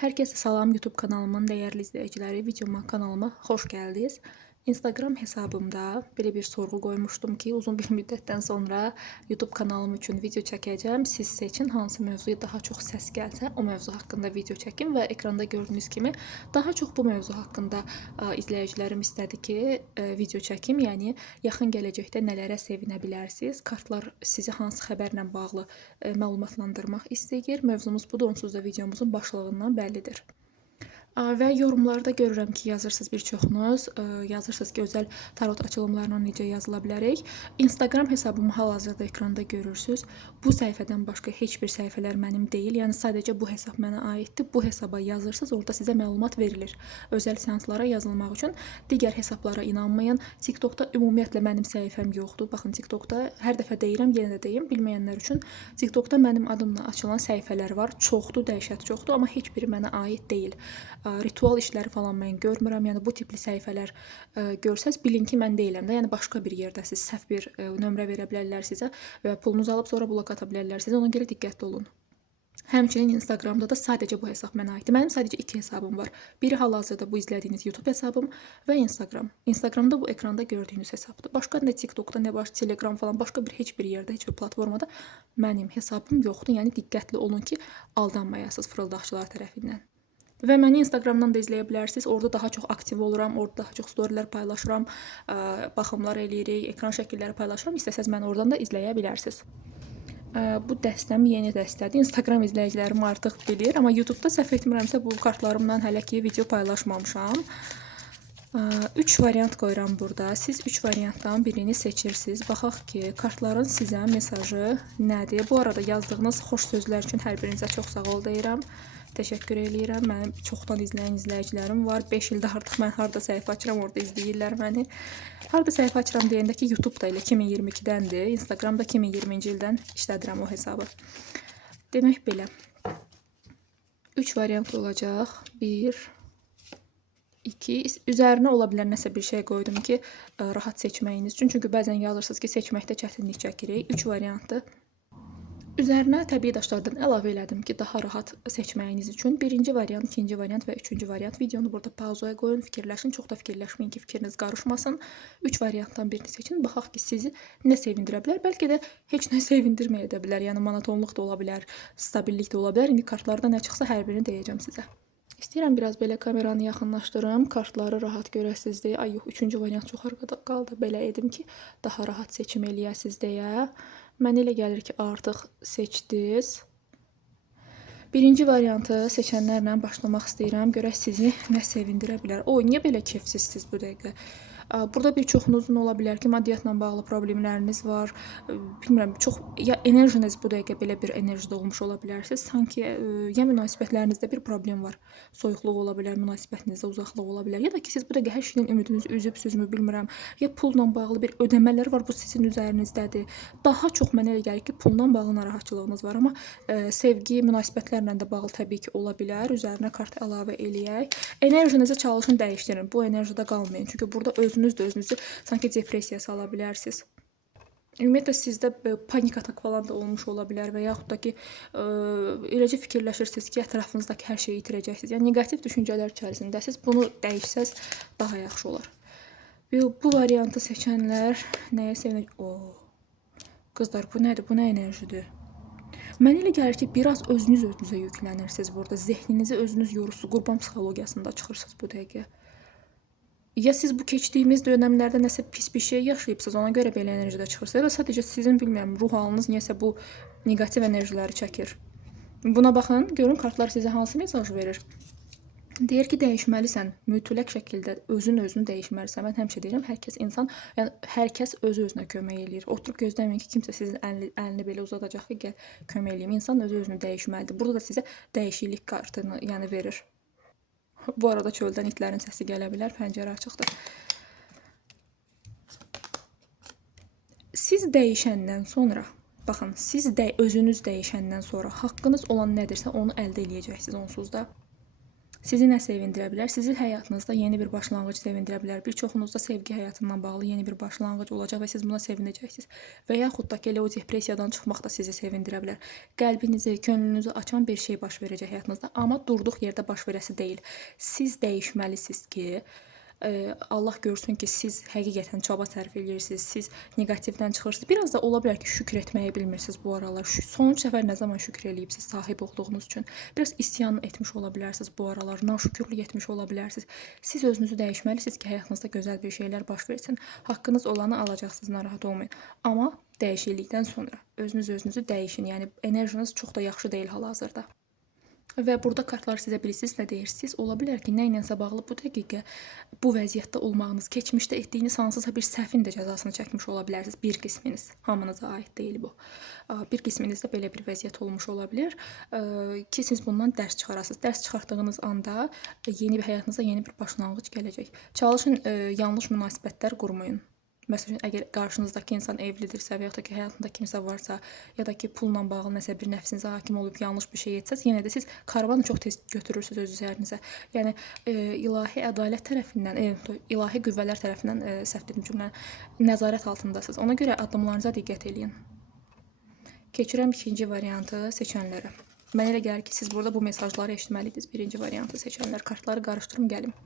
Herkese salam YouTube kanalımın dəyərli izləyiciləri, kanalıma xoş gəldiniz. Instagram hesabımda belə bir sorğu qoymuşdum ki, uzun bir müddətdən sonra YouTube kanalım üçün video çəkəcəm. Siz seçin, hansı mövzuya daha çox səs gəlsə, o mövzu haqqında video çəkim və ekranda gördüyünüz kimi daha çox bu mövzu haqqında izləyicilərim istədi ki, video çəkim. Yəni yaxın gələcəkdə nələrə sevinə bilərsiniz? Kartlar sizi hansı xəbərlə bağlı məlumatlandırmaq istəyir? Mövzumuz budur, onsuz da videomuzun başlığından bəllidir. Və yorumlarda görürəm ki, yazırsınız bir çoxunuz, yazırsınız ki, özəl tarot açılımlarına necə yazıla bilərik. Instagram hesabımı hal-hazırda ekranda görürsünüz. Bu səhifədən başqa heç bir səhifələr mənim deyil. Yəni sadəcə bu hesab mənə aiddir. Bu hesaba yazırsınız, orada sizə məlumat verilir. Özəl seanslara yazılmaq üçün digər hesablara inanmayın. TikTokda ümumiyyətlə mənim səhifəm yoxdur. Baxın, TikTokda hər dəfə deyirəm, yenə də deyim, bilməyənlər üçün TikTokda mənim adımla açılan səhifələr var. Çoxdur, dəhşət çoxdur, amma heç biri mənə aid deyil. Ritual işləri falan mən görmürəm. Yəni bu tipli səhifələr görsəz bilin ki, mən deyiləm də. Yəni başqa bir yerdəsiz. Səhv bir nömrə verə bilərlər sizə və pulunuzu alıb sonra blok ata bilərlər sizə. Ona görə diqqətli olun. Həmçinin Instagramda da sadəcə bu hesab mənə aiddir. Mənim sadəcə 2 hesabım var. Biri hal-hazırda bu izlədiyiniz YouTube hesabım və Instagram. Instagramda bu ekranda gördüyünüz hesabdır. Başqa nə TikTokda, nə Telegram falan, başqa heç bir yerdə, heç bir platformada mənim hesabım yoxdur. Yəni diqqətli olun ki, aldanmayasınız fırıldaqçılar tərəfindən. Və məni Instagramdan da izləyə bilərsiniz. Orada daha çox aktiv oluram, orada daha çox storylər paylaşıram, baxımlar eləyirik, ekran şəkilləri paylaşıram. İstəsəz məni oradan da izləyə bilərsiniz. Bu dəstəm yeni dəstədir. Instagram izləyicilərim artıq bilir, amma YouTube'da səhv etmirəmsə bu kartlarımla hələ ki video paylaşmamışam. 3 variant qoyuram burada. Siz 3 variantdan birini seçirsiniz. Baxaq ki, kartların sizə mesajı nədir? Bu arada yazdığınız xoş sözlər üçün hər birinizə çox sağ ol deyirəm. Təşəkkür edirəm. Mənim çoxdan izləyən izləyicilərim var. 5 ildə artıq mən harda səhifə açıram, orada izləyirlər məni. Harda səhifə açıram deyəndə ki, YouTube-da elə 2022-dəndir. Instagram-da 2020-ci ildən işlədirəm o hesabı. Demək belə. 3 variant olacaq. 1, 2. Üzərinə ola bilər nəsə bir şey qoydum ki, rahat seçməyiniz üçün. Çünki bəzən yazırsınız ki, seçməkdə çətinlik çəkirik. 3 variantdır. Üzərinə təbii daşlardan əlavə elədim ki, daha rahat seçməyiniz üçün. Birinci variant, ikinci variant və üçüncü variant. Videonu burada pauzaya qoyun, fikirləşin. Çox da fikirləşməyin ki, fikriniz qarışmasın. 3 variantdan birini seçin. Baxaq ki, sizi nə sevindirə bilər. Bəlkə də heç nə sevindirməyə də bilər. Yəni monotonluq da ola bilər, stabillik də ola bilər. İndi kartlarda nə çıxsa hər birini deyəcəm sizə. İstəyirəm biraz belə kameranı yaxınlaşdırım, kartları rahat görəsiniz deyə. Ay yox, üçüncü variant çox arqada qaldı. Belə edim ki, daha rahat seçim eləyəsiniz deyə. Mənə elə gəlir ki, artıq seçdiniz. Birinci variantı seçənlərlə başlamaq istəyirəm. Görək sizi nə sevindirə bilər. O, niyə belə keyfsizsiniz bu dəqiqə? Burada bir çoxunuzun ola bilər ki, maddiyyatla bağlı problemləriniz var. Bilmirəm, çox ya enerjiniz bu dəqiqə belə bir enerjide olmuş ola bilərsiniz. Sanki ya münasibətlərinizdə bir problem var. Soyuqluq ola bilər, münasibətinizdə uzaqlıq ola bilər. Ya da ki, siz bu dəqiqə hər şeydən ümidinizi üzübsüzmü bilmirəm. Ya pulla bağlı bir ödəmələr var, bu sizin üzərinizdədir. Daha çox mənə elə gəlir ki, pulla bağlı narahatçılığınız var, amma sevgi, münasibətlərlə də bağlı təbii ki, ola bilər. Üzərinə kart əlavə eləyək. Enerjinizi çalışın dəyişdirin. Bu enerjide qalmayın. Çünki burada özünüz də özünüzü sanki depressiyaya sala bilərsiniz. Ümumiyyətlə sizdə panik atak falan da olmuş ola bilər və yaxud da ki, eləcə fikirləşirsiniz ki, ətrafınızdakı hər şeyi itirəcəksiniz. Yəni negativ düşüncələr içərisindəsiz. Bunu dəyişsəz daha yaxşı olar. Bu variantı seçənlər nəyə sevinəcək? Qızlar, bu nədir? Bu nə enerjidir? Mənə elə gəlir ki, biraz özünüzə yüklənirsiniz burada. Zehninizi özünüz yorursunuz. Qurban psixologiyasında çıxırsınız bu dəqiqə. Ya siz bu keçdiyimiz dönəmlərdə nəsə pis bir şey yaşayıbsınız, ona görə belə enerjide çıxırsınız. Ya da sadəcə sizin, bilmirəm, ruh halınız niyəsə bu negativ enerjiləri çəkir. Buna baxın, görün kartlar sizə hansı mesaj verir. Deyir ki, dəyişməlisən, mütləq şəkildə özünü dəyişməlisən. Mən həmişə deyirəm, hər kəs insan, yəni hər kəs özünə kömək eləyir. Oturub gözləməyin ki, kimsə sizin əlini belə uzadacaq ki, gəl kömək eləyim. İnsan özünü dəyişməlidir. Burada da sizə dəyişiklik kartını yəni verir. Bu arada çöldən itlərin səsi gələ bilər, pəncərə açıqdır. Siz dəyişəndən sonra, baxın, siz özünüz dəyişəndən sonra haqqınız olan nədirsə onu əldə eləyəcəksiniz onsuz da. Sizi nə sevindirə bilər? Sizi həyatınızda yeni bir başlanğıc sevindirə bilər. Bir çoxunuzda sevgi həyatından bağlı yeni bir başlanğıc olacaq və siz buna sevinəcəksiniz. Və yaxud da ki, elə o depressiyadan çıxmaq da sizi sevindirə bilər. Qəlbinizi, könlünüzü açan bir şey baş verəcək həyatınızda, amma durduq yerdə baş verəsi deyil. Siz dəyişməlisiniz ki, Allah görsün ki, siz həqiqətən çaba sərf edirsiniz, siz neqativdən çıxırsınız. Biraz da ola bilər ki, şükür etməyi bilmirsiniz bu aralar. Sonuncu səfər nə zaman şükür eləyibsiz sahib olduğunuz üçün? Biraz isyan etmiş ola bilərsiniz bu aralar, naşükürlük etmiş ola bilərsiniz. Siz özünüzü dəyişməlisiniz ki, həyatınızda gözəl bir şeylər baş versin. Haqqınız olanı alacaqsınız, narahat olmayın. Amma dəyişiklikdən sonra özünüzü dəyişin. Yəni enerjiniz çox da yaxşı deyil hal-hazırda. Və burada kartlar sizə bilirsiniz nə deyirsiniz? Ola bilər ki, nə ilənsə bağlı bu dəqiqə bu vəziyyətdə olmağınız, keçmişdə etdiyiniz hansısa bir səhvin də cəzasını çəkmiş ola bilərsiniz. Bir qisminiz, hamınıza aid deyil bu. Bir qisminizdə belə bir vəziyyət olmuş ola bilər ki, siz bundan dərs çıxarasınız. Dərs çıxartdığınız anda yeni bir həyatınıza yeni bir başlanğıc gələcək. Çalışın yanlış münasibətlər qurmayın. Məsələn, əgər qarşınızdakı insan evlidirsə və yaxud da ki, həyatında kimsə varsa, ya da ki, pulla bağlı nəsə bir nəfsinizə hakim olub yanlış bir şey etsəz, yenə də siz karvanı çox tez götürürsünüz öz üzərinizə. Yəni ilahi ədalət tərəfindən, ilahi qüvvələr tərəfindən səhv dedim cümlə, nəzarət altındasınız. Ona görə addımlarınıza diqqət eləyin. Keçirəm ikinci variantı seçənlərə. Mənə elə gəlir ki, siz burada bu mesajları eşitməliydiniz. Birinci variantı seçənlər, kartları qarışdırım gəlim.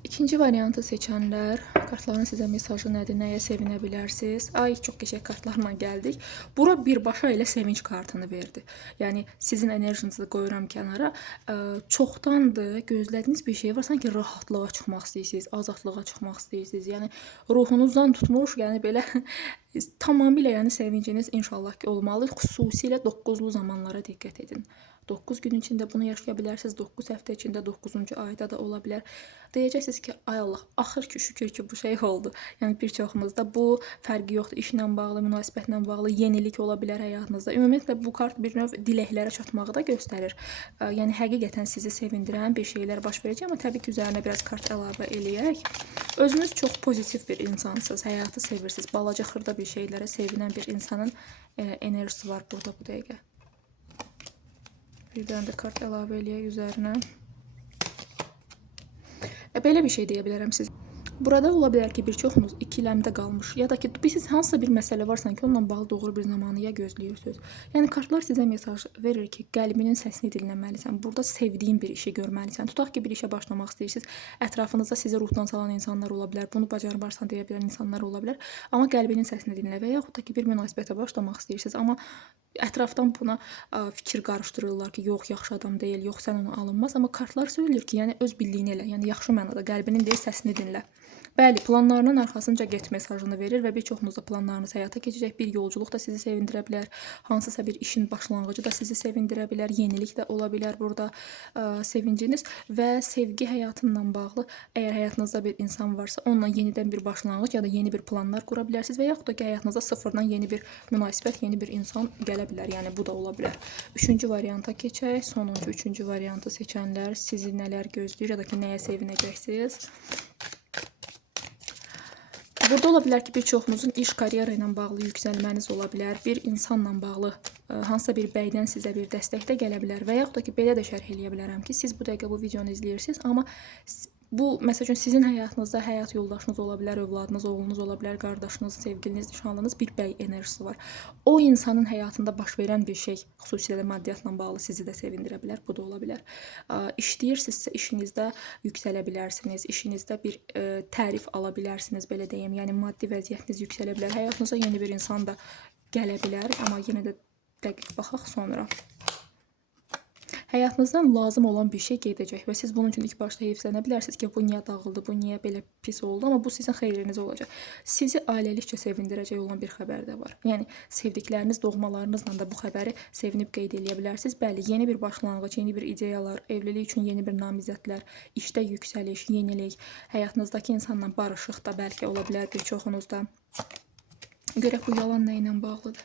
İkinci variantı seçənlər, kartların sizə mesajı nədir, nəyə sevinə bilərsiniz? Ay, çox qəşəng kartlarla gəldik. Bura birbaşa elə sevinç kartını verdi. Yəni, sizin enerjinizi qoyuram kənara. Çoxdandır gözlədiyiniz bir şey var, sanki rahatlığa çıxmaq istəyirsiniz, azadlığa çıxmaq istəyirsiniz. Yəni, ruhunuzdan tutmuş, yəni belə tamamilə yəni sevinciniz inşallah ki olmalı. Xüsusilə 9-lu zamanlara diqqət edin. 9 gün içində bunu yaşaya bilərsiniz, 9 həftə içində 9-cu ayda da ola bilər. Deyəcəksiniz ki, ay Allah, axır ki, şükür ki, bu şey oldu. Yəni, bir çoxumuzda bu fərqi yoxdur. İşlə bağlı, münasibətlə bağlı yenilik ola bilər həyatınızda. Ümumiyyətlə, bu kart bir növ diləklərə çatmağı da göstərir. Yəni, həqiqətən sizi sevindirən bir şeylər baş verəcək, amma təbii ki, üzərinə biraz kart əlavə eləyək. Özünüz çox pozitiv bir insansınız, həyatı sevirsiniz. Balaca xırda bir şeylərə sevinən bir insanın enerjisi var burada bu dəqiqə. Bir dənə də kart əlavə eləyək üzərinə. Belə bir şey deyə bilərəm sizə. Burada ola bilər ki, bir çoxunuz ikiləmdə qalmış, ya da ki, siz hansısa bir məsələ var sanki onunla bağlı doğru bir zamanı ya gözləyirsiniz. Yəni, kartlar sizə mesaj verir ki, qəlbinin səsini dinləməlisən, burada sevdiyin bir işi görməlisən. Tutaq ki, bir işə başlamaq istəyirsiniz, ətrafınızda sizi ruhdan salan insanlar ola bilər, bunu bacarmarsan deyə bilən insanlar ola bilər, amma qəlbinin səsini dinlə və yaxud da ki, bir münasibətə başlamaq istəyirsiniz, amma ətrafdan buna fikir qarışdırırlar ki, yox, yaxşı adam deyil, yox, sən ona alınmaz, amma kartlar söyləyir ki, yəni öz bildiyini elə, yəni yaxşı mənada qəlbinin deyil, səsini dinlə. Bəli, planlarının arxasınca get mesajını verir və bir çoxunuzda planlarınız həyata keçəcək. Bir yolculuq da sizi sevindirə bilər. Hansısa bir işin başlanğıcı da sizi sevindirə bilər. Yenilik də ola bilər burada sevinciniz və sevgi həyatından bağlı. Əgər həyatınızda bir insan varsa, onunla yenidən bir başlanğıc ya da yeni bir planlar qura bilərsiniz və yaxud da ki, həyatınızda sıfırdan yeni bir münasibət, yeni bir insan gələ bilər. Yəni, bu da ola bilər. Üçüncü varianta keçək. Sonuncu, üçüncü variantı seçənlər sizi nələr gözləyir ya da ki, nəyə sevinəcəksiniz? Burada ola bilər ki, bir çoxunuzun iş, karyera ilə bağlı yüksəlməniz ola bilər. Bir insanla bağlı hansısa bir bəydən sizə bir dəstək də gələ bilər və yaxud da ki, belə də şərh eləyə bilərəm ki, siz bu dəqiqə bu videonu izləyirsiniz, amma bu, məsəl üçün, sizin həyatınızda həyat yoldaşınız ola bilər, övladınız, oğlunuz ola bilər, qardaşınız, sevgiliniz, nişanlınız, bir bəy enerjisi var. O insanın həyatında baş verən bir şey, xüsusilə maddiyatla bağlı sizi də sevindirə bilər, bu da ola bilər. İşləyirsinizsə, işinizdə yüksələ bilərsiniz, işinizdə bir tərif ala bilərsiniz, belə deyim. Yəni, maddi vəziyyətiniz yüksələ bilər, həyatınıza yeni bir insan da gələ bilər, amma yenə də dəqiq baxaq sonra. Həyatınızdan lazım olan bir şey gedəcək və siz bunun üçün ilk başda heyfslənə bilərsiniz ki, bu niyə dağıldı, bu niyə belə pis oldu, amma bu sizin xeyrinizə olacaq. Sizi ailəlikcə sevindirəcək olan bir xəbər də var. Yəni, sevdikləriniz, doğmalarınızla da bu xəbəri sevinib qeyd edə bilərsiniz. Bəli, yeni bir başlanğıc, yeni bir ideyalar, evlilik üçün yeni bir namizədlər, işdə yüksəliş, yenilik, həyatınızdakı insanla barışıq da bəlkə ola bilər bir çoxunuzda. Görək bu yalan nə ilə bağlıdır.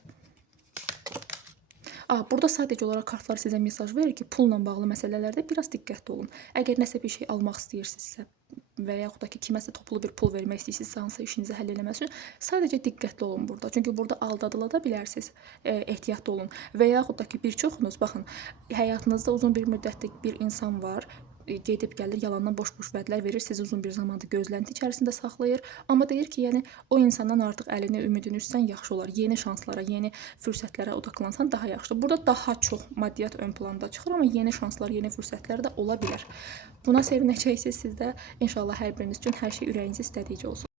Burada sadəcə olaraq kartlar sizə mesaj verir ki, pulla bağlı məsələlərdə biraz diqqətli olun. Əgər nəsə bir şey almaq istəyirsinizsə və yaxud da ki, kiməsə toplu bir pul vermək istəyirsinizsə, hansı işinizi həll eləmək üçün, sadəcə diqqətli olun burada. Çünki burada aldadıla da bilərsiniz, ehtiyatlı olun. Və yaxud da ki, bir çoxunuz, baxın, həyatınızda uzun bir müddətlik bir insan var, gedib gəlir, yalandan boş-boş vədlər verir, sizi uzun bir zamanda gözlənti içərisində saxlayır. Amma deyir ki, yəni o insandan artıq əlini, ümidini üzsən yaxşı olar. Yeni şanslara, yeni fürsətlərə odaqlansan daha yaxşıdır. Burada daha çox maddiyyat ön planda çıxır, amma yeni şanslar, yeni fürsətlər də ola bilər. Buna sevinəcəksiniz siz də. İnşallah hər biriniz üçün hər şey ürəyiniz istədikcə olsun.